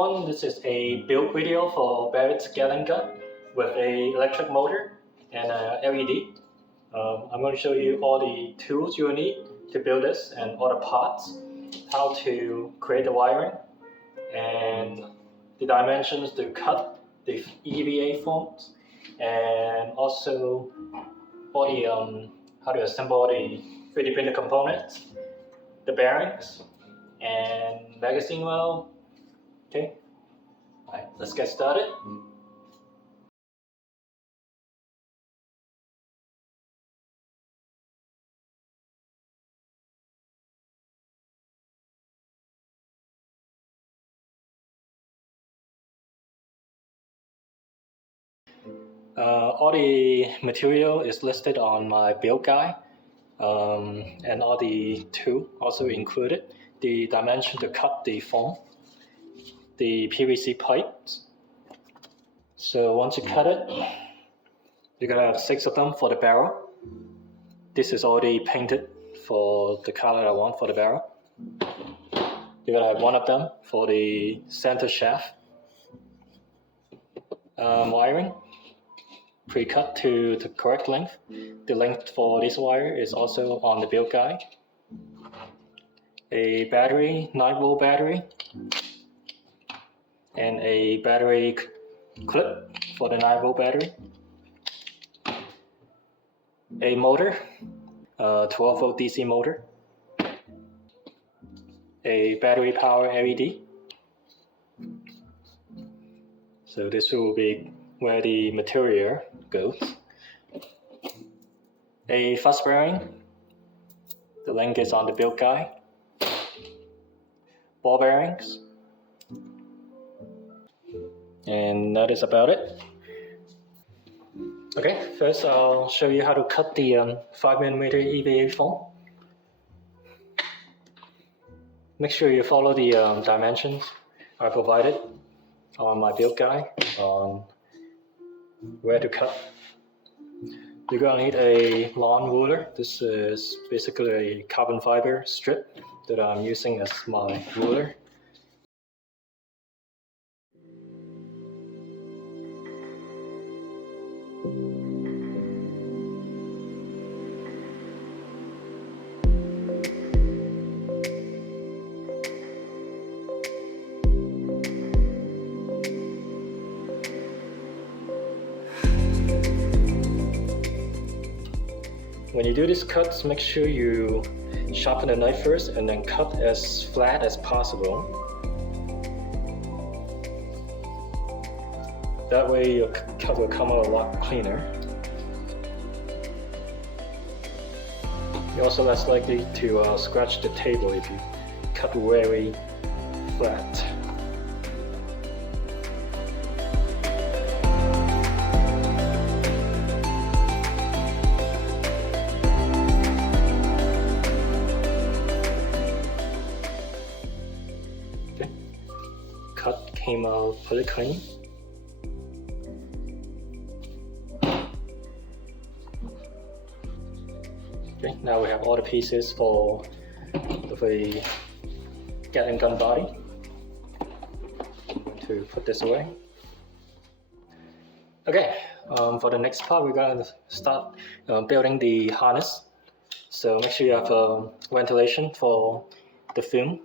everyone, this is a build video for Barret's Gatling gun with a electric motor and a LED. I'm going to show you all the tools you will need to build this and all the parts, how to create the wiring, and the dimensions to cut the EVA foams, and also all the how to assemble the 3D printed components, the bearings, and magazine well. Okay, alright, let's get started. All the material is listed on my build guide, and all the tools also included. The dimension to cut the foam, the PVC pipes. So once you cut it, you're gonna have 6 of them for the barrel. This is already painted for the color I want for the barrel. You're gonna have 1 of them for the center shaft. Wiring, pre-cut to the correct length. The length for this wire is also on the build guide. A battery, 9-volt battery, and a battery clip for the 9-volt battery. A motor, 12-volt DC motor. A battery power LED. So this will be where the material goes. A fuzz bearing, the link is on the build guide. Ball bearings, and that is about it. Okay, first I'll show you how to cut the 5mm EVA foam. Make sure you follow the dimensions I provided on my build guide on where to cut. You're going to need a lawn ruler. This is basically a carbon fiber strip that I'm using as my ruler. When you do these cuts, make sure you sharpen the knife first and then cut as flat as possible. That way your cut will come out a lot cleaner. You're also less likely to scratch the table if you cut very flat. Cut came out pretty clean. Okay, now we have all the pieces for the Gatling gun body. To put this away. Okay, for the next part we're going to start building the harness. So make sure you have ventilation for the film.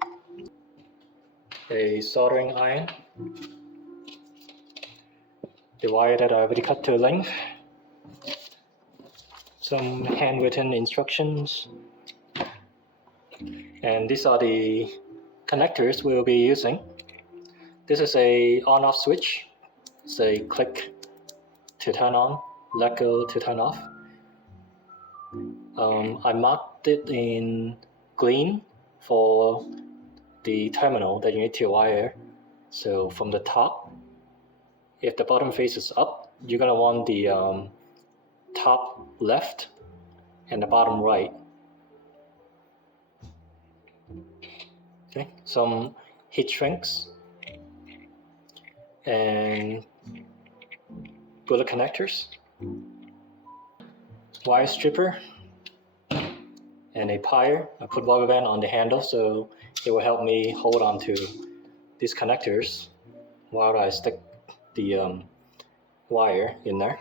A soldering iron, the wire that I already cut to length, some handwritten instructions, and these are the connectors we'll be using. This is a on-off switch. It's a click to turn on, let go to turn off. I marked it in green for the terminal that you need to wire. So from the top, if the bottom faces up, you're gonna want the top left and the bottom right. Okay, some heat shrinks and bullet connectors, wire stripper, and a plier. I put rubber band on the handle so it will help me hold on to these connectors while I stick the wire in there.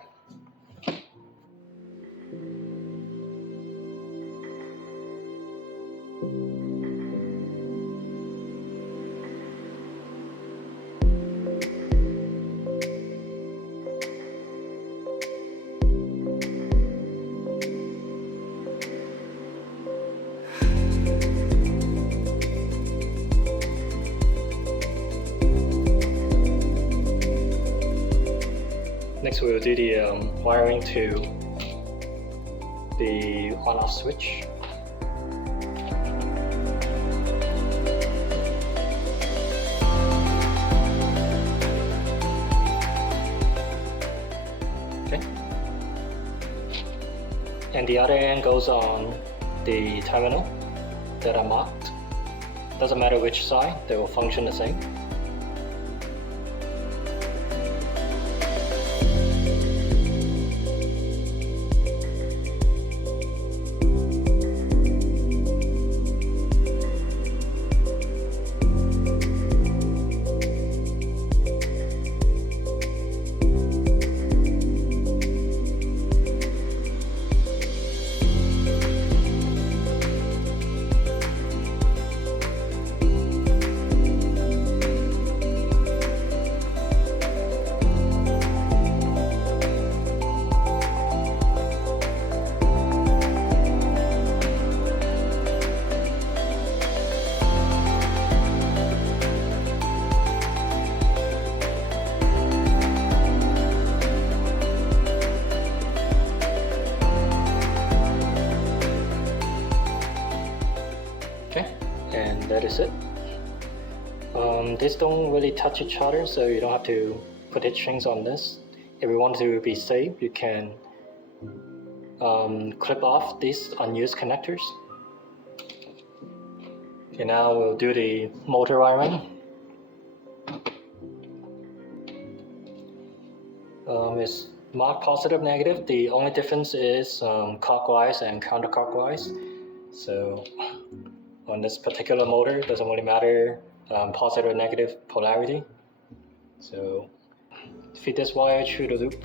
Next we'll do the wiring to the on-off switch. Okay. And the other end goes on the terminal that are marked. Doesn't matter which side, they will function the same. Okay, and that is it. These don't really touch each other, so you don't have to put heat strings on this. If you want to be safe, you can clip off these unused connectors. Okay, now we'll do the motor wiring. It's marked positive, negative. The only difference is clockwise and counterclockwise. So on this particular motor, it doesn't really matter positive or negative polarity. So feed this wire through the loop.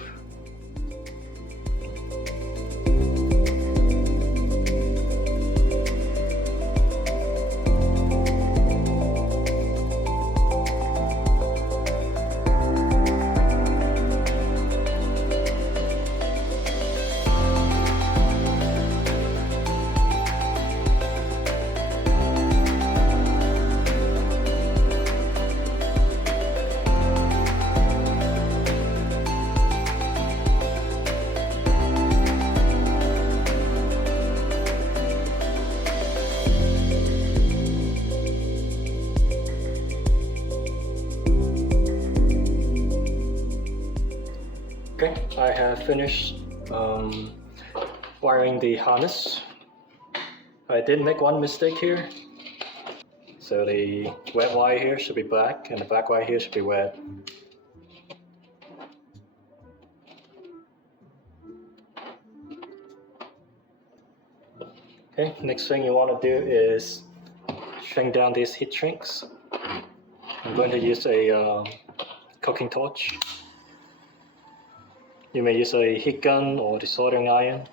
Okay, I have finished wiring the harness. I did make one mistake here. So the wet wire here should be black and the black wire here should be wet. Okay, next thing you want to do is shrink down these heat shrinks. I'm going to use a cooking torch. You may use a heat gun or the soldering iron.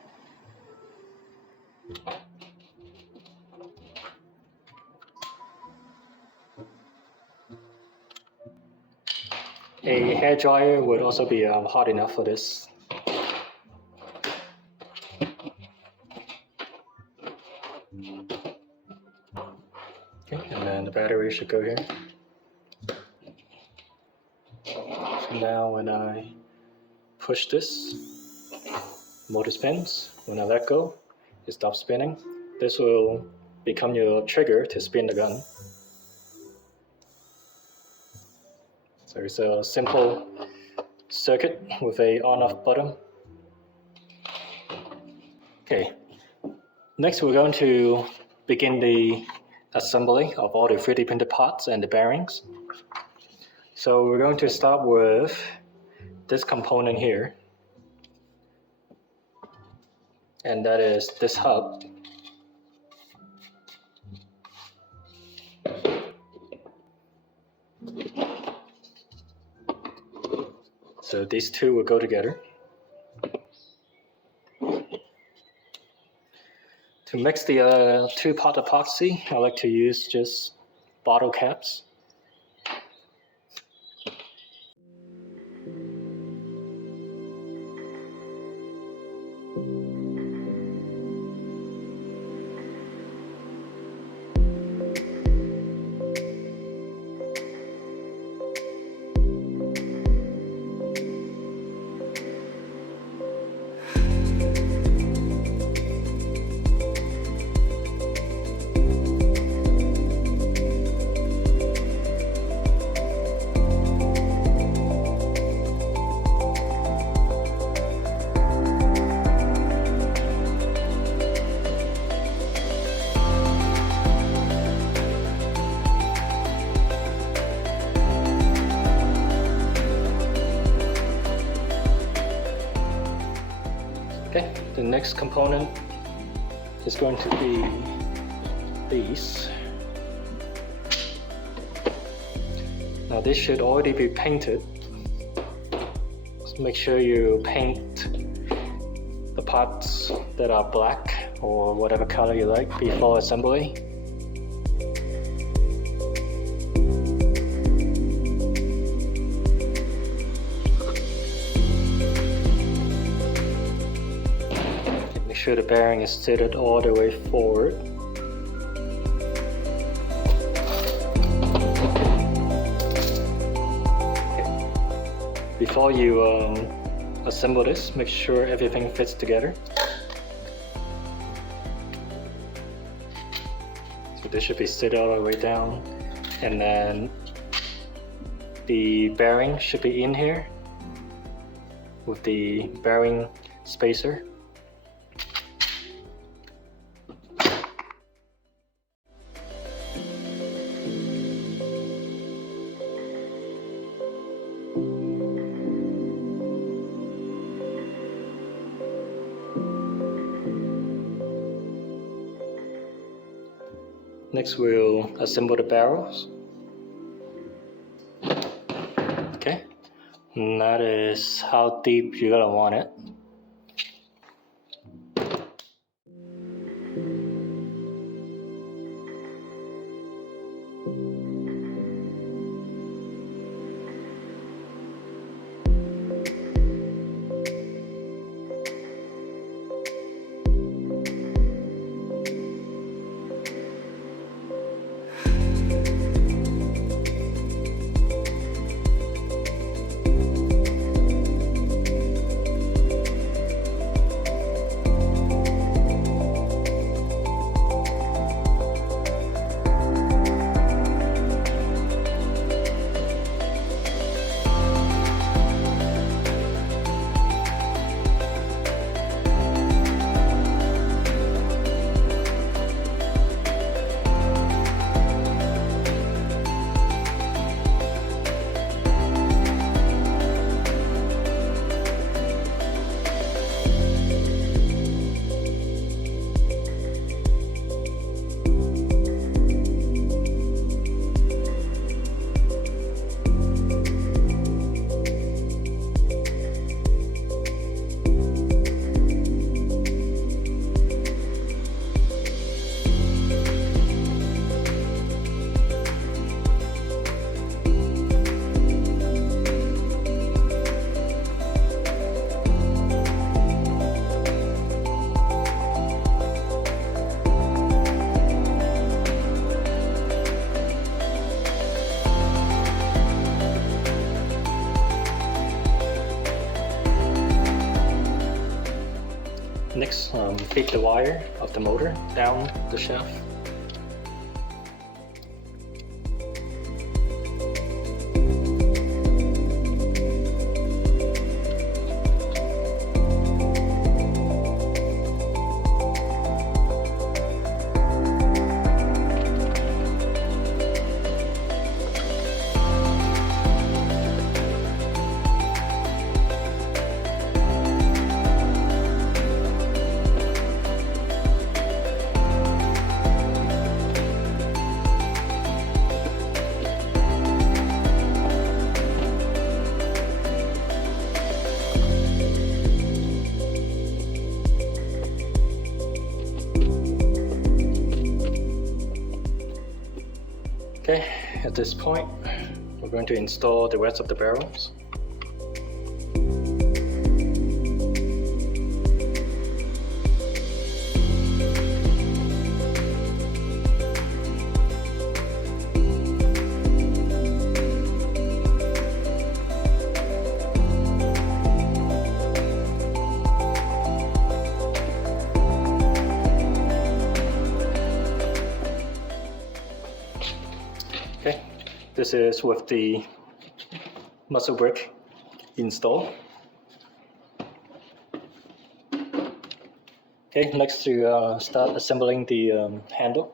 A hair dryer would also be hot enough for this. Okay, and then the battery should go here. So now when I push this, motor spins. When I let go, it stops spinning. This will become your trigger to spin the gun. So it's a simple circuit with a on-off button. Okay, next we're going to begin the assembly of all the 3D printed parts and the bearings. So we're going to start with this component here, and that is this hub. So these two will go together. To mix the two-part epoxy, I like to use just bottle caps. Okay, the next component is going to be these. Now this should already be painted. So make sure you paint the parts that are black or whatever color you like before assembly. Make sure the bearing is seated all the way forward. Before you assemble this, make sure everything fits together. So this should be seated all the way down, and then the bearing should be in here with the bearing spacer. Next we'll assemble the barrels. Okay, and that is how deep you're gonna want it. Next, feed the wire of the motor down the shaft. this point, we're going to install the rest of the barrels. Okay, this is with the muzzle brake installed. Okay, next to start assembling the handle.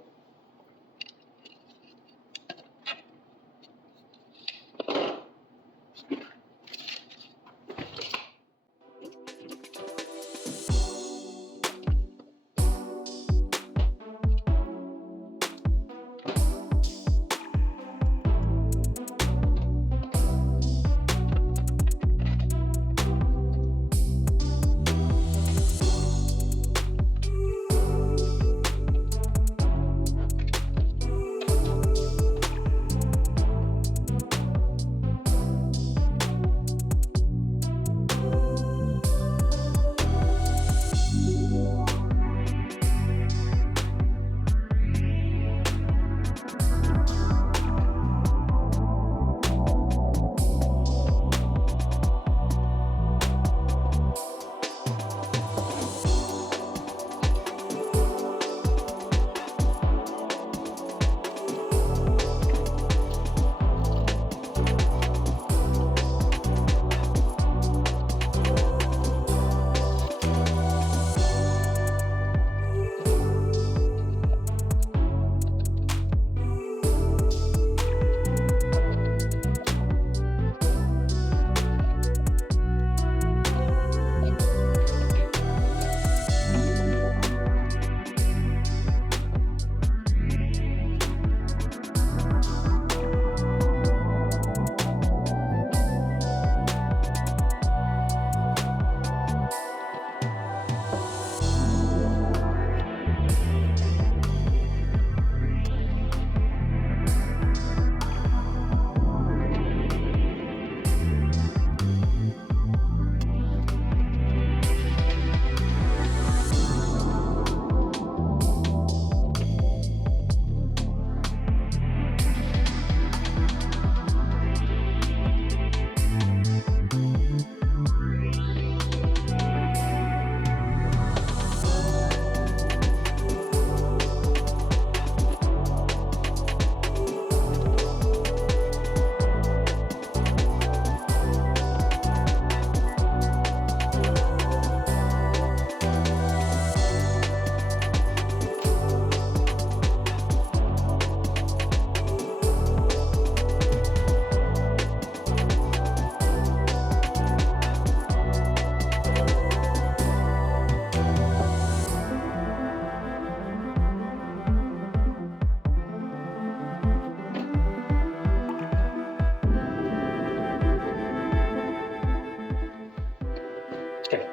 Okay,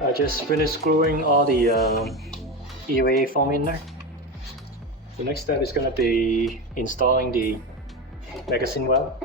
I just finished screwing all the EVA foam in there. The next step is going to be installing the magazine well.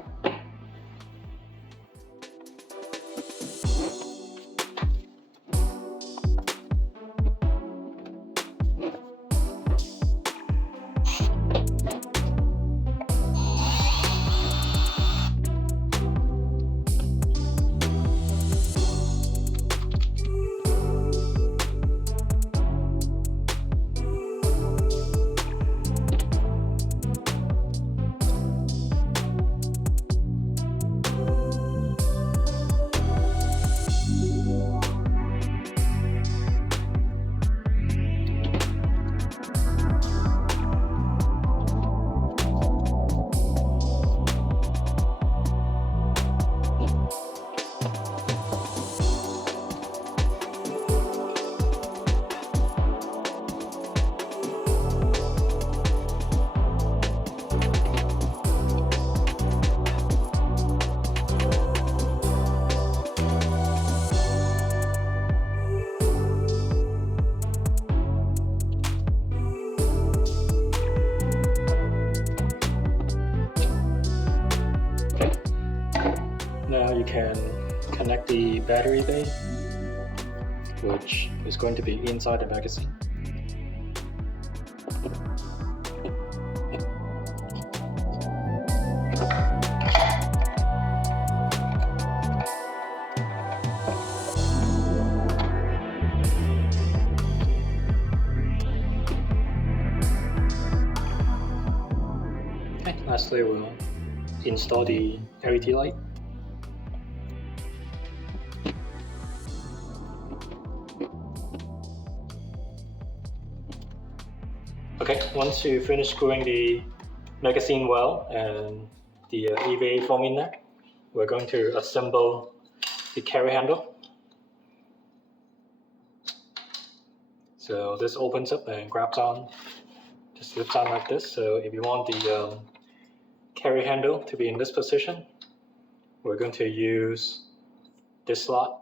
Now you can connect the battery bay, which is going to be inside the magazine. Okay, lastly we'll install the LED light. Okay, once you finish screwing the magazine well and the EVA foam in there, we're going to assemble the carry handle. So this opens up and grabs on, just slips on like this. So if you want the carry handle to be in this position, we're going to use this slot.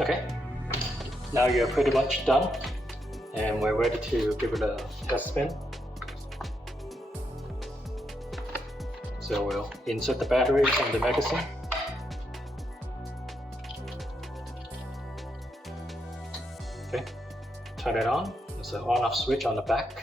Okay, now you're pretty much done and we're ready to give it a test spin. So we'll insert the battery from the magazine. Okay, turn it on. There's an on-off switch on the back.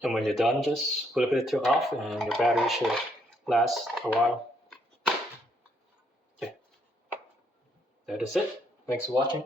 And when you're done, just flip it to off and your battery should last a while. Okay, that is it. Thanks for watching.